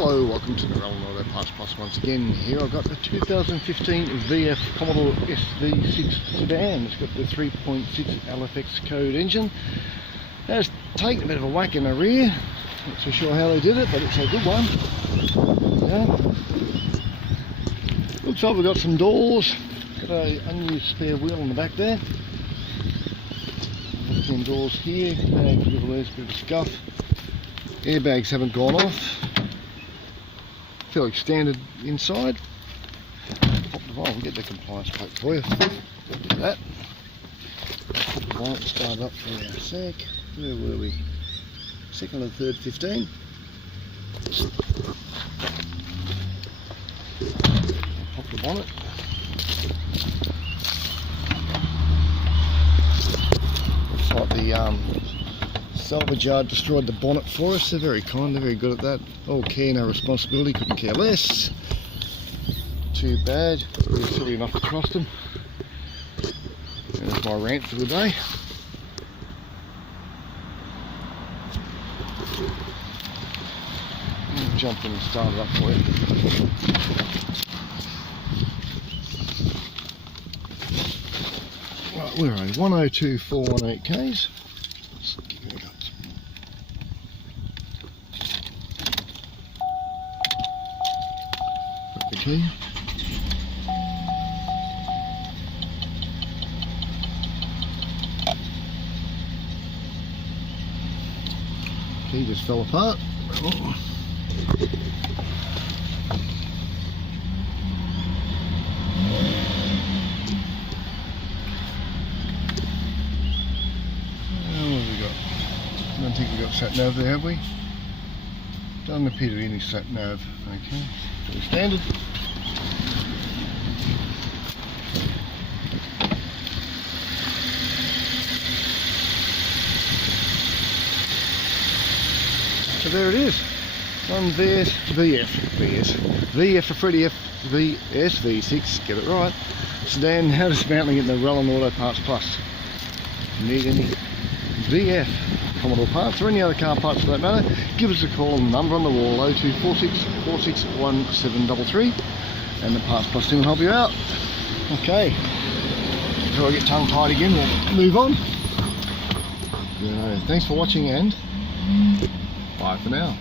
Hello, welcome to Narellan Auto Parts Plus once again. Here I've got the 2015 VF Commodore Sv6 Sedan. It's got the 3.6 LFX code engine. Now it's taken a bit of a whack in the rear. Not so sure how they did it, but it's a good one. Yeah. Looks like we've got some doors. Got a unused spare wheel in the back there. Looking doors here. There's a bit of a scuff. Airbags haven't gone off. Fairly standard inside. Pop the bonnet and get the compliance plate for you. Do that. Pop the bonnet and start it up for a sec. Where were we? Second and third 15. Pop the bonnet. Looks like the salvage yard destroyed the bonnet for us. They're very kind, they're very good at that. All care, no responsibility, couldn't care less. Too bad, but we're silly enough to trust them. There's my rant for the day. I'll jump in and start it up for you. Right, we're on 102,418 Ks. Okay. Key just fell apart. Oh. What have we got? I don't think we got sat nav there, have we? Doesn't appear to be any sat nav. Okay, pretty standard. So there it is. One VF for Freddy F, Sv6, get it right. Sedan, how dismantling it in the Narellan Auto Parts Plus. Need any VF Commodore parts or any other car parts for that matter, give us a call on the number on the wall 0246 461733 and the Parts Plus team will help you out. Okay, before I get tongue tied again, we'll move on. Thanks for watching and bye for now.